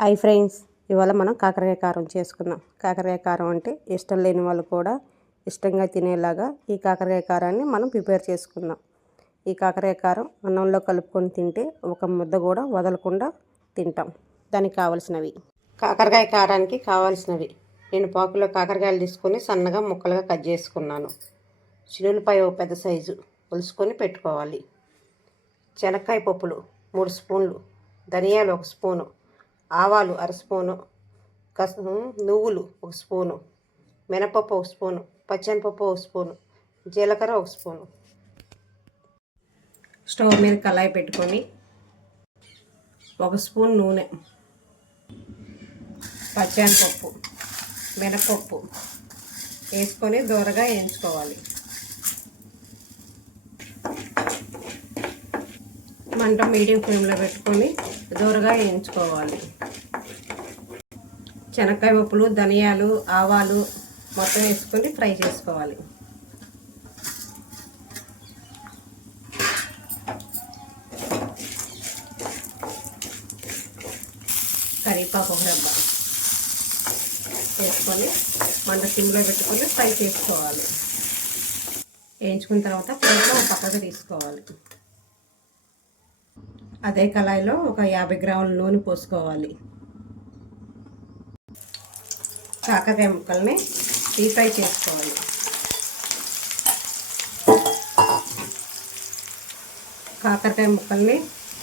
Hi friends ఇవాళ మనం కాకరకాయ కారం చేసుకుందాం. కాకరకాయ కారం అంటే ఇష్టం లేని వాళ్ళు కూడా ఇష్టంగా తినేలాగా ఈ కాకరకాయ కారాన్ని మనం ప్రిపేర్ చేసుకుందాం. ఈ కాకరకాయ కారం అన్నంలో కలుపుకొని తింటే ఒక ముద్ద కూడా వదలకుండా తింటాం. దానికి కావలసినవి. కాకరకాయ కారానికి కావాల్సినవి. నేను పాకులో కాకరకాయలు తీసుకొని సన్నగా ముక్కలుగా కట్ చేసుకున్నాను. చినులపై ఒక పెద్ద సైజు పులుసుకొని పెట్టుకోవాలి. శనక్కాయ పప్పులు మూడు స్పూన్లు. ధనియాలు ఒక స్పూను. ఆవాలు అర స్పూను కస్ నువ్వులు ఒక స్పూను మినపప్పు ఒక స్పూను పచ్చనిపప్పు ఒక స్పూను జీలకర్ర ఒక స్పూను. స్టవ్ మీద కళాయి పెట్టుకొని ఒక స్పూన్ నూనె పచ్చనిపప్పు మినపప్పు వేసుకొని దూరగా వేయించుకోవాలి. మంట మీడియం ఫ్లేమ్లో పెట్టుకొని దూరగా వేయించుకోవాలి. శనక్కాయ పప్పులు ధనియాలు ఆవాలు మొత్తం వేసుకొని ఫ్రై చేసుకోవాలి. కరివేపాకు ఒక వేసుకొని మంట సిమ్లో పెట్టుకొని ఫ్రై చేసుకోవాలి. వేయించుకున్న తర్వాత ప్లేట్లో పక్కకు తీసుకోవాలి. అదే కళాయిలో ఒక యాభై గ్రాముల నూనె పోసుకోవాలి. కాకరకాయ ముక్కల్ని డీప్ ఫ్రై చేసుకోవాలి. కాకరకాయ ముక్కల్ని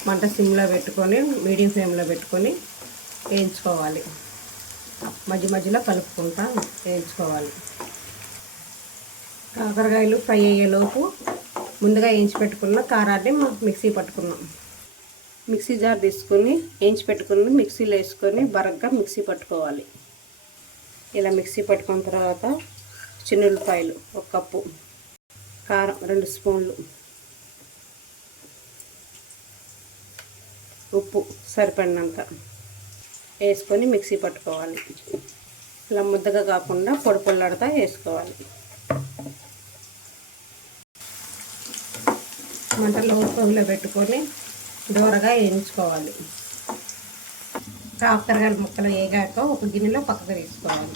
మంట సిమ్లో పెట్టుకొని మీడియం ఫ్లేమ్లో పెట్టుకొని వేయించుకోవాలి. మధ్య మధ్యలో కలుపుకుంటా వేయించుకోవాలి. కాకరకాయలు ఫ్రై అయ్యేలోపు ముందుగా వేయించి పెట్టుకున్న కారాన్ని మిక్సీ పట్టుకున్నాం. మిక్సీ జార్ తీసుకొని వేయించి పెట్టుకుని మిక్సీలో వేసుకొని బరగ్గా మిక్సీ పట్టుకోవాలి. ఇలా మిక్సీ పట్టుకున్న తర్వాత చిన్నులపాయలు ఒక కప్పు కారం రెండు స్పూన్లు ఉప్పు సరిపడినంత వేసుకొని మిక్సీ పట్టుకోవాలి. ఇలా ముద్దగా కాకుండా పొడి పొల్లాడుతా వేసుకోవాలి. మంటలో పొగిలో పెట్టుకొని దూరగా వేయించుకోవాలి. కాకరకాయల ముక్కలు వేగాక ఒక గిన్నెలో పక్కకు తీసుకోవాలి.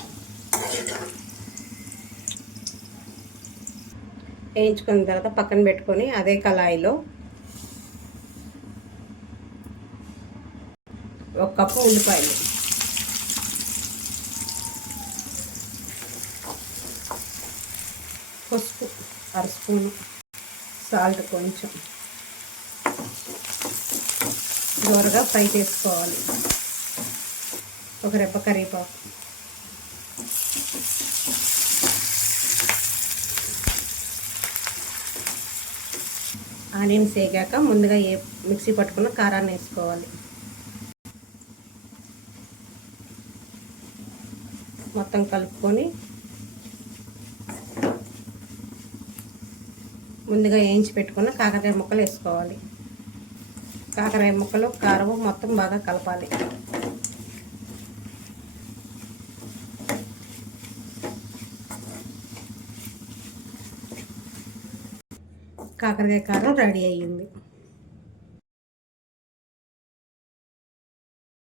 వేయించుకున్న తర్వాత పక్కన పెట్టుకొని అదే కళాయిలో ఒక కప్పు ఉల్లిపాయలు. పసుపు అర స్పూను సాల్ట్ కొంచెం. దూరగా ఫ్రై చేసుకోవాలి. ఒక రెప్ప కరివేపాకు. ఆనియన్స్ వేగాక ముందుగా ఏ మిక్సీ పట్టుకున్న కారాన్ని వేసుకోవాలి. మొత్తం కలుపుకొని ముందుగా వేయించి పెట్టుకున్న కాకరకాయ ముక్కలు వేసుకోవాలి. కాకరాయ ముక్కలు కారము మొత్తం బాగా కలపాలి. కాకరకాయ కారం రెడీ అయ్యింది.